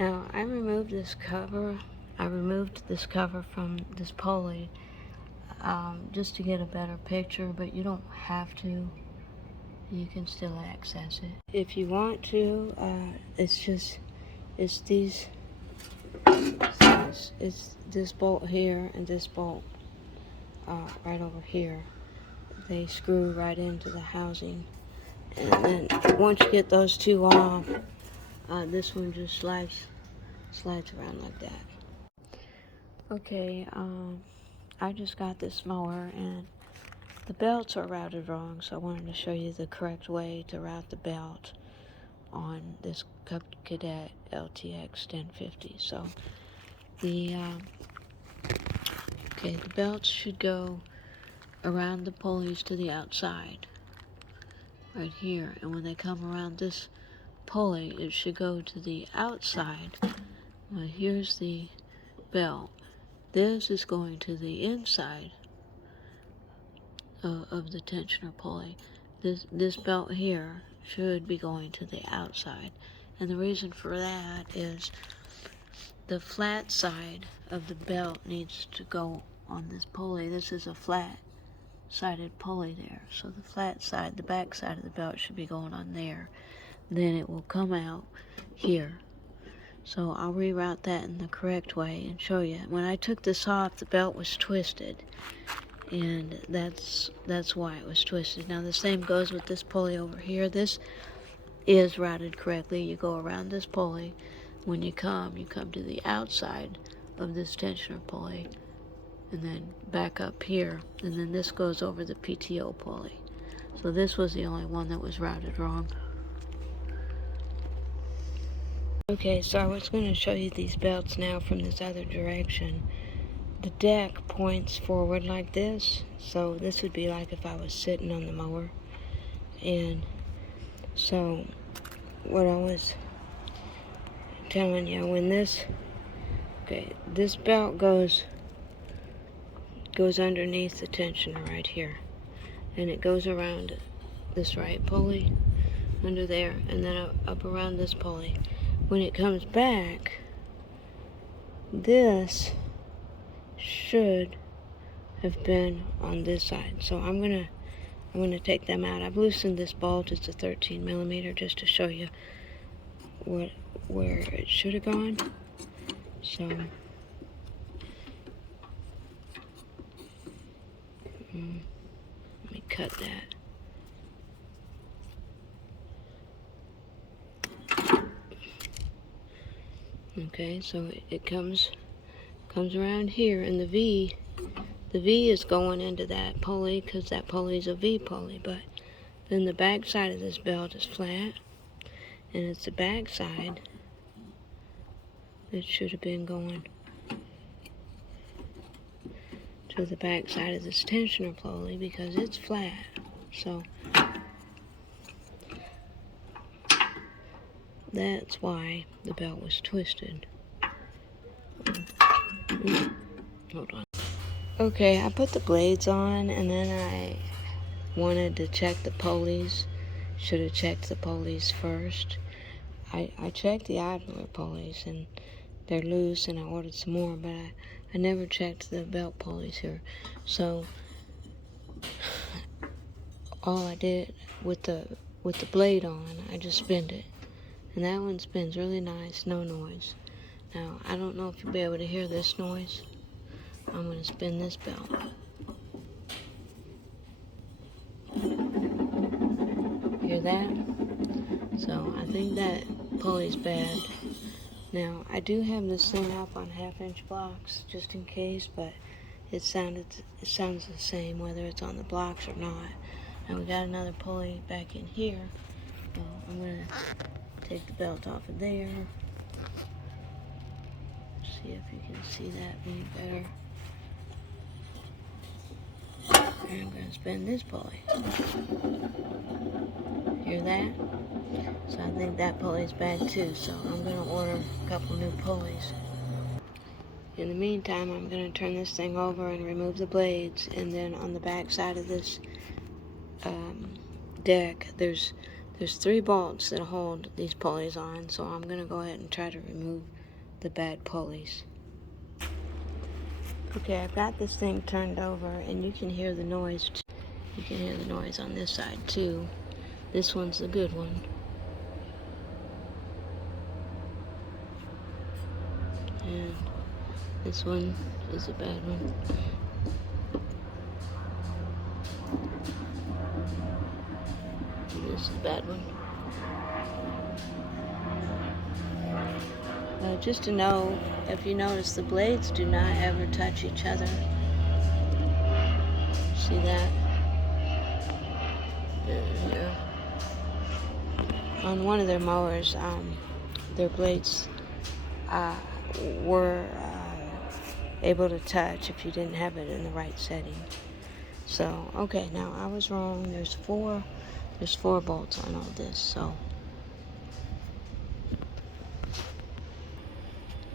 Now I removed this cover. I removed this cover from this pulley just to get a better picture, but you don't have to. You can still access it if you want to. It's this bolt here and this bolt right over here. They screw right into the housing, and then once you get those two off, this one just slides around like that. Okay, I just got this mower and the belts are routed wrong, so I wanted to show you the correct way to route the belt on this Cub Cadet LTX 1050. So the belts should go around the pulleys to the outside, right here, and when they come around this pulley, it should go to the outside. Now here's the belt. This is going to the inside of the tensioner pulley. This belt here should be going to the outside, and the reason for that is the flat side of the belt needs to go on this pulley. This is a flat-sided pulley there, so the flat side, the back side of the belt should be going on there. Then it will come out here. So I'll reroute that in the correct way and show you. When I took this off, the belt was twisted, and that's why it was twisted. Now the same goes with this pulley over here. This is routed correctly. You go around this pulley. When you come to the outside of this tensioner pulley, and then back up here, and then this goes over the PTO pulley. So this was the only one that was routed wrong. Okay, so I was going to show you these belts now from this other direction. The deck points forward like this, so this would be like if I was sitting on the mower. And so what I was telling you, when this belt goes underneath the tensioner right here, and it goes around this right pulley under there, and then up around this pulley. When it comes back, this should have been on this side. So I'm gonna take them out. I've loosened this bolt. It's a 13 millimeter, just to show you where it should have gone. So let me cut that. Okay, so it comes around here, and the V is going into that pulley because that pulley is a V pulley. But then the back side of this belt is flat, and it's the back side that should have been going to the back side of this tensioner pulley because it's flat. So that's why the belt was twisted. Hold on. Okay, I put the blades on, and then I wanted to check the pulleys. Should have checked the pulleys first. I checked the idler pulleys, and they're loose, and I ordered some more, but I never checked the belt pulleys here. So all I did with the blade on, I just spinned it. And that one spins really nice, no noise. Now, I don't know if you'll be able to hear this noise. I'm going to spin this belt. Hear that? So, I think that pulley's bad. Now, I do have this thing up on 1/2-inch blocks, just in case, but it sounds the same whether it's on the blocks or not. Now, we got another pulley back in here. So, I'm going to take the belt off of there. See if you can see that any better. And I'm going to spin this pulley. Hear that? So I think that pulley's bad too, so I'm going to order a couple new pulleys. In the meantime, I'm going to turn this thing over and remove the blades, and then on the back side of this deck, there's There's 3 bolts that hold these pulleys on, so I'm going to go ahead and try to remove the bad pulleys. Okay, I've got this thing turned over, and you can hear the noise. You can hear the noise on this side too. This one's the good one. And this one is a bad one. And this is a bad one. Just to know, if you notice, the blades do not ever touch each other. See that? Yeah. On one of their mowers, their blades were able to touch if you didn't have it in the right setting. So, okay, now I was wrong. There's four bolts on all this, so.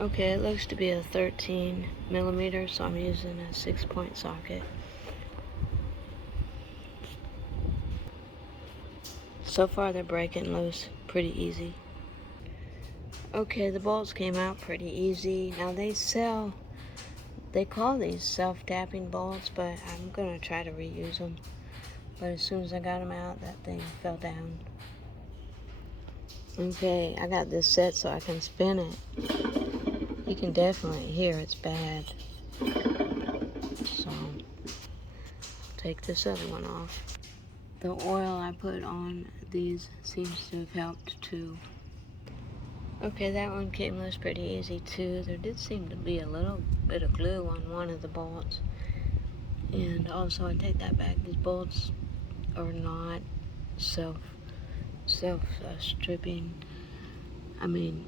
Okay, it looks to be a 13 millimeter, so I'm using a 6-point socket. So far they're breaking loose pretty easy. Okay, the bolts came out pretty easy. Now they call these self-tapping bolts, but I'm gonna try to reuse them. But as soon as I got them out, that thing fell down. Okay, I got this set so I can spin it. You can definitely hear it's bad. So, I'll take this other one off. The oil I put on these seems to have helped too. Okay, that one came loose pretty easy too. There did seem to be a little bit of glue on one of the bolts. And also, I take that back. These bolts are not self-stripping. I mean,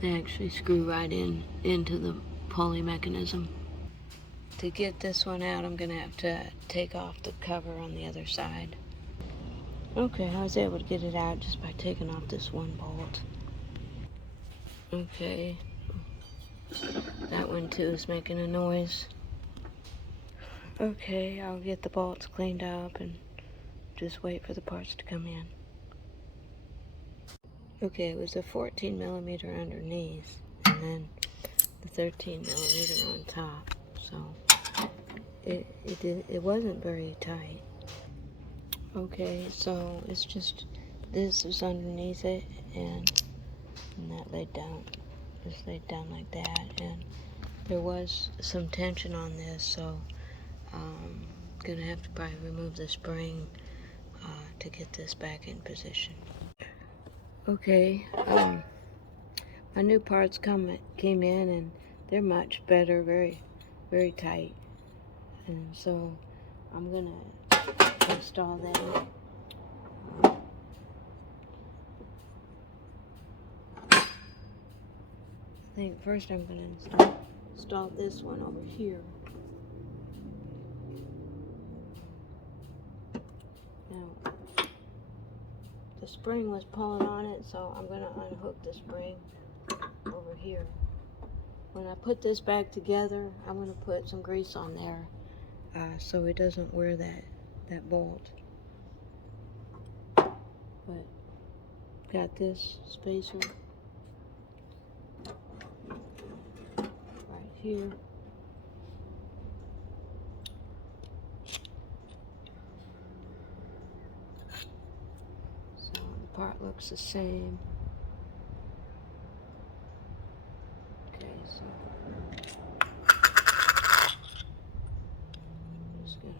they actually screw right into the pulley mechanism. To get this one out, I'm gonna have to take off the cover on the other side. Okay, I was able to get it out just by taking off this one bolt. Okay, that one too is making a noise. Okay, I'll get the bolts cleaned up and just wait for the parts to come in. Okay, it was a 14 millimeter underneath and then the 13 millimeter on top, so it wasn't very tight. Okay, so it's just this is underneath it, and that laid down, just laid down like that, and there was some tension on this, so I'm gonna have to probably remove the spring to get this back in position. Okay, my new parts came in, and they're much better, very, very tight, and so I'm gonna install them. I think first I'm going to install this one over here. Now, the spring was pulling on it, so I'm going to unhook the spring over here. When I put this back together, I'm going to put some grease on there so it doesn't wear that bolt. But got this spacer right here. So the part looks the same. Okay, so I'm just gonna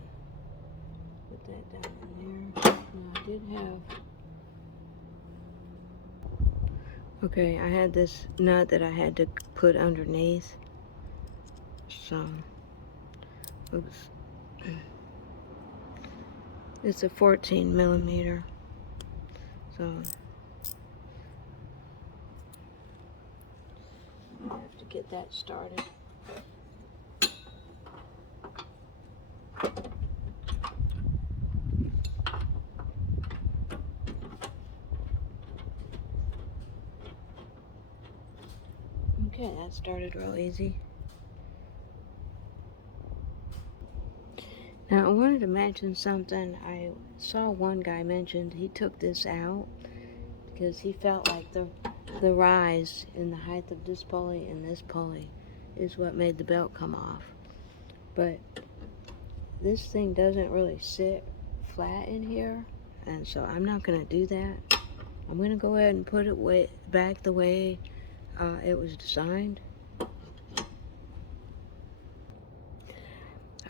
put that down in there. Now I did have, okay, I had this nut that I had to put underneath. So, oops. It's a 14 millimeter. So, I have to get that started. Okay, that started real easy. Now I wanted to mention something. I saw one guy mentioned he took this out because he felt like the rise in the height of this pulley and this pulley is what made the belt come off. But this thing doesn't really sit flat in here, and so I'm not going to do that. I'm going to go ahead and put it back the way it was designed.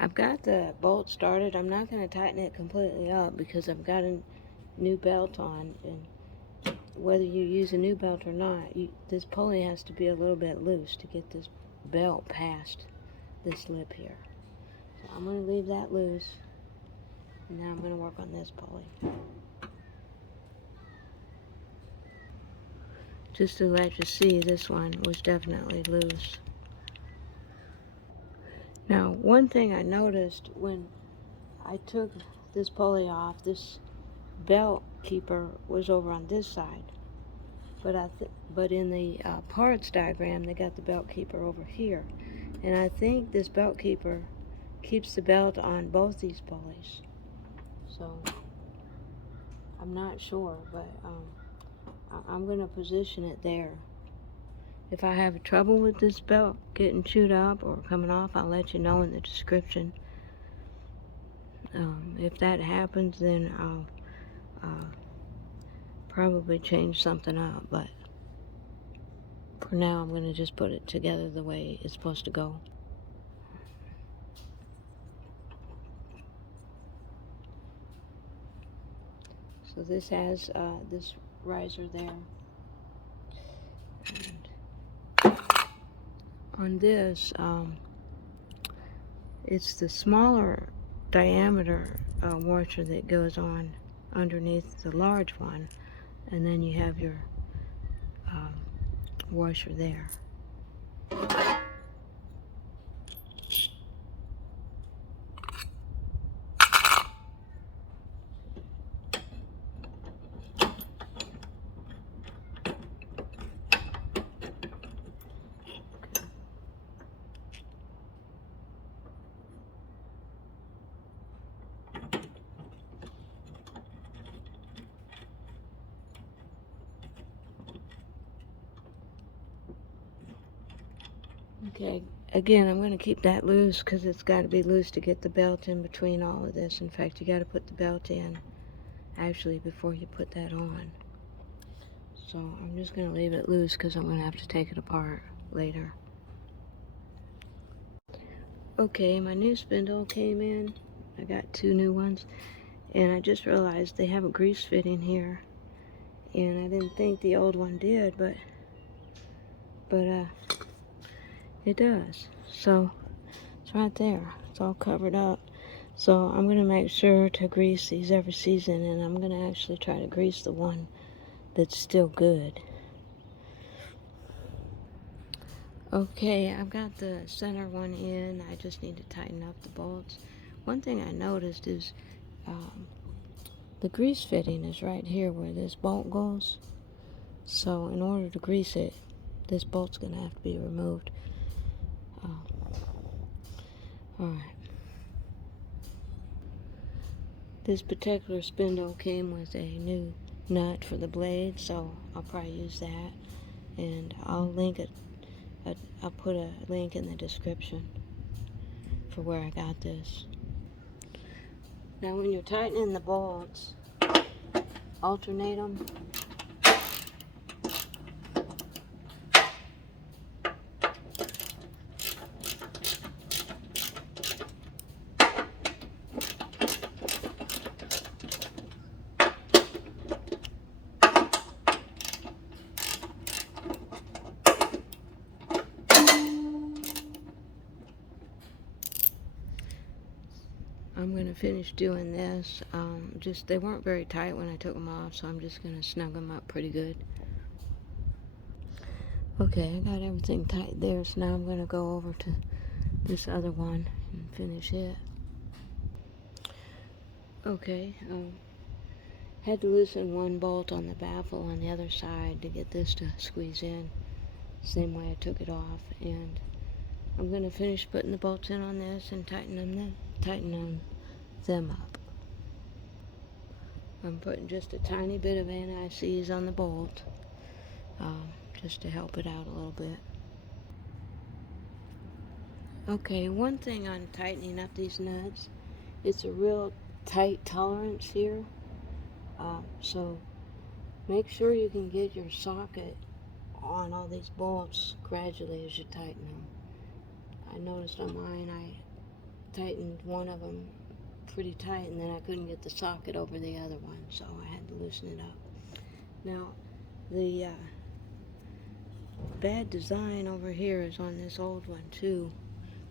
I've got the bolt started. I'm not going to tighten it completely up because I've got a new belt on, and whether you use a new belt or not, this pulley has to be a little bit loose to get this belt past this lip here. So I'm going to leave that loose, and now I'm going to work on this pulley. Just to let you see, this one was definitely loose. Now, one thing I noticed when I took this pulley off, this belt keeper was over on this side. But in the parts diagram, they got the belt keeper over here. And I think this belt keeper keeps the belt on both these pulleys. So, I'm not sure, but I'm going to position it there. If I have trouble with this belt getting chewed up or coming off, I'll let you know in the description. If that happens, then I'll probably change something up, but for now I'm going to just put it together the way it's supposed to go. So this has this riser there. And on this, it's the smaller diameter washer that goes on underneath the large one, and then you have your washer there. Okay, again, I'm going to keep that loose because it's got to be loose to get the belt in between all of this. In fact, you got to put the belt in actually before you put that on. So I'm just going to leave it loose because I'm going to have to take it apart later. Okay, my new spindle came in. I got 2 new ones, and I just realized they have a grease fitting here, and I didn't think the old one did, but it does. So it's right there. It's all covered up. So I'm going to make sure to grease these every season, and I'm going to actually try to grease the one that's still good. Okay, I've got the center one in. I just need to tighten up the bolts. One thing I noticed is the grease fitting is right here where this bolt goes. So in order to grease it, this bolt's going to have to be removed. Alright. This particular spindle came with a new nut for the blade, so I'll probably use that. And I'll link it. I'll put a link in the description for where I got this. Now when you're tightening the bolts, alternate them. I'm going to finish doing this. They weren't very tight when I took them off, so I'm just going to snug them up pretty good. Okay, I got everything tight there, so now I'm going to go over to this other one and finish it. Okay, had to loosen one bolt on the baffle on the other side to get this to squeeze in, same way I took it off, and I'm going to finish putting the bolts in on this and tighten them them up. I'm putting just a tiny bit of anti-seize on the bolt, just to help it out a little bit. Okay, one thing on tightening up these nuts, it's a real tight tolerance here, so make sure you can get your socket on all these bolts gradually as you tighten them. I noticed on mine I tightened one of them pretty tight and then I couldn't get the socket over the other one, so I had to loosen it up. Now the bad design over here is on this old one too.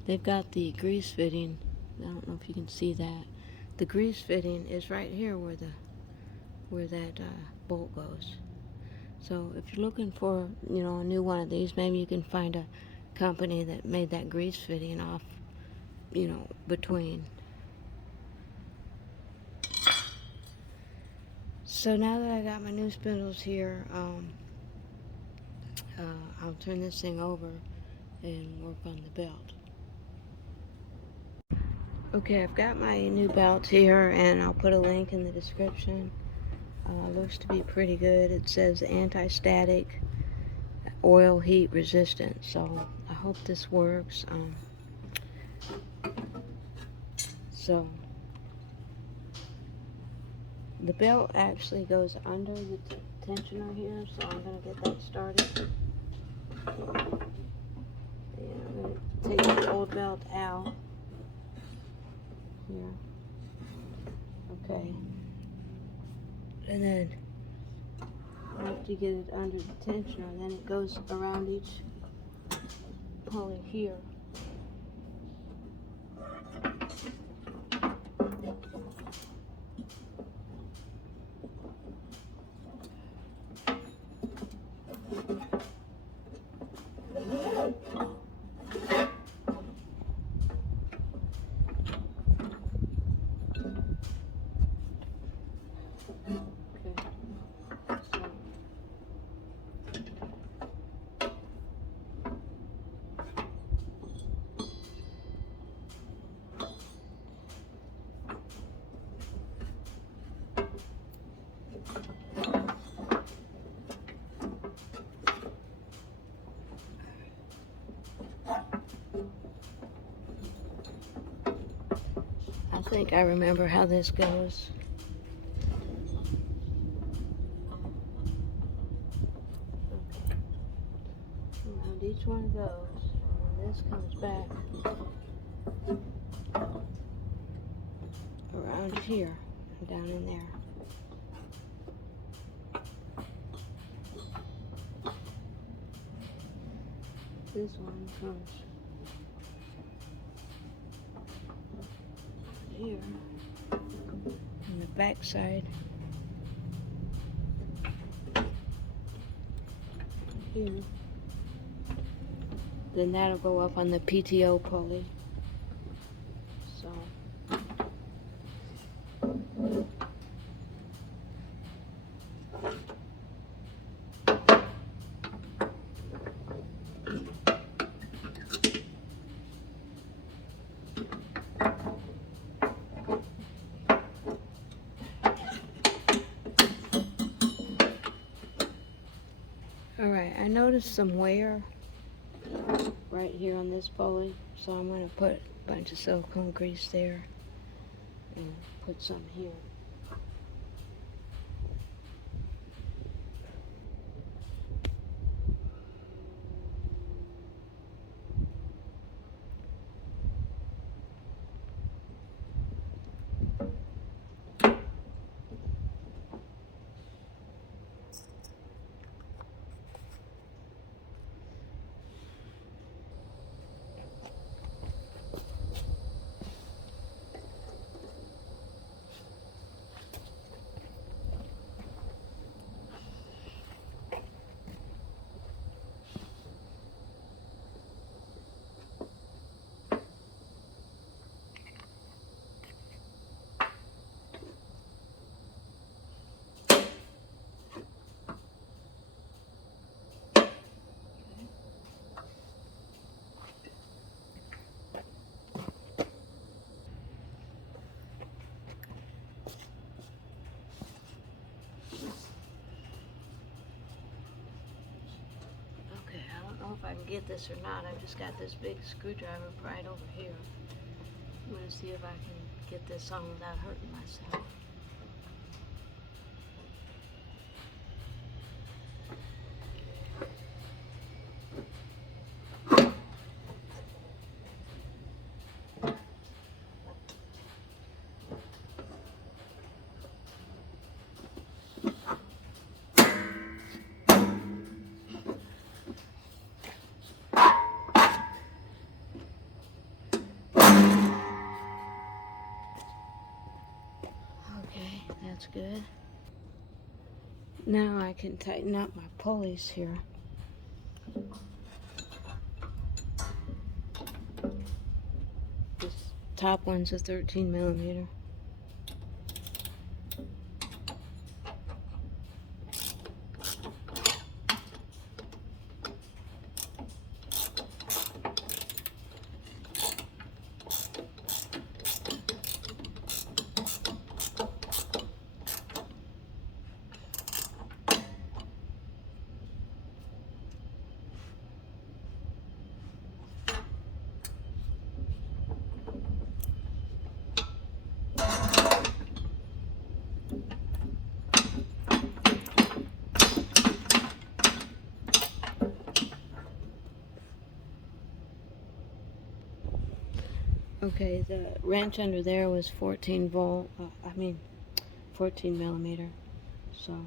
They've got the grease fitting. I don't know if you can see that. The grease fitting is right here where that bolt goes. So if you're looking for, a new one of these, maybe you can find a company that made that grease fitting off, between. So now that I got my new spindles here, I'll turn this thing over and work on the belt. Okay, I've got my new belt here, and I'll put a link in the description. Looks to be pretty good. It says anti-static, oil heat resistant, so I hope this works. So the belt actually goes under the tensioner here, so I'm going to get that started. And I'm going to take the old belt out here. Okay. And then after you get it under the tensioner, then it goes around each pulley here. I think I remember how this goes. Okay. Around each one of those, and then this comes back around here and down in there. This one comes here on the back side. Here. Then that'll go up on the PTO pulley. So alright, I noticed some wear right here on this pulley, so I'm going to put a bunch of silicone grease there and put some here. I can get this or not. I've just got this big screwdriver right over here. I'm going to see if I can get this on without hurting myself. Okay, that's good. Now I can tighten up my pulleys here. This top one's a 13 millimeter. Okay, the wrench under there was 14 millimeter. So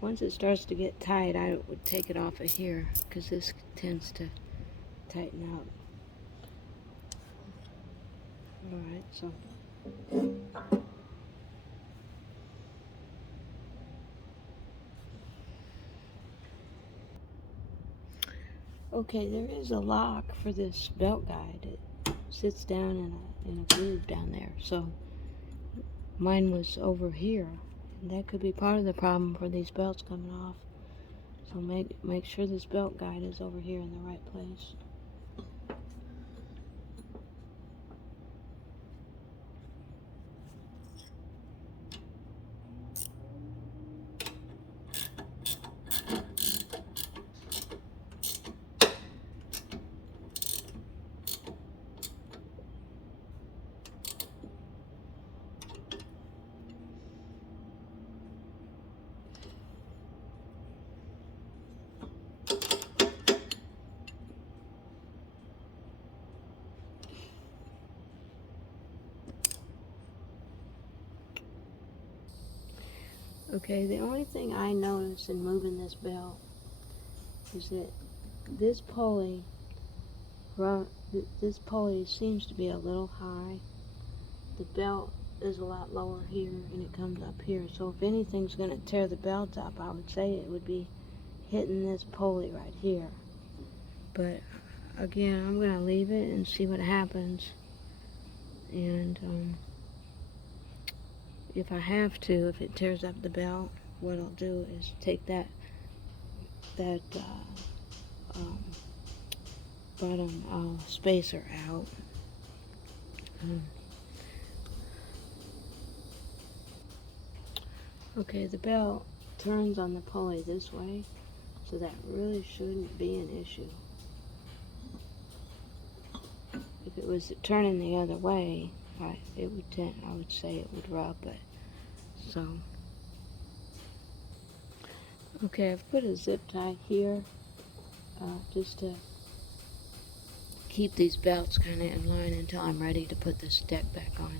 once it starts to get tight, I would take it off of here because this tends to tighten up. Alright, so okay, there is a lock for this belt guide. It sits down in a groove down there. So mine was over here, and that could be part of the problem for these belts coming off. So make sure this belt guide is over here in the right place. Okay, the only thing I noticed in moving this belt is that this pulley seems to be a little high. The belt is a lot lower here and it comes up here. So if anything's going to tear the belt up, I would say it would be hitting this pulley right here. But again, I'm going to leave it and see what happens. And if I have to, if it tears up the belt, what I'll do is take that bottom spacer out. Okay, the belt turns on the pulley this way, so that really shouldn't be an issue. If it was turning the other way, I would say it would rub it. So, okay, I've put a zip tie here just to keep these belts kind of in line until I'm ready to put this deck back on.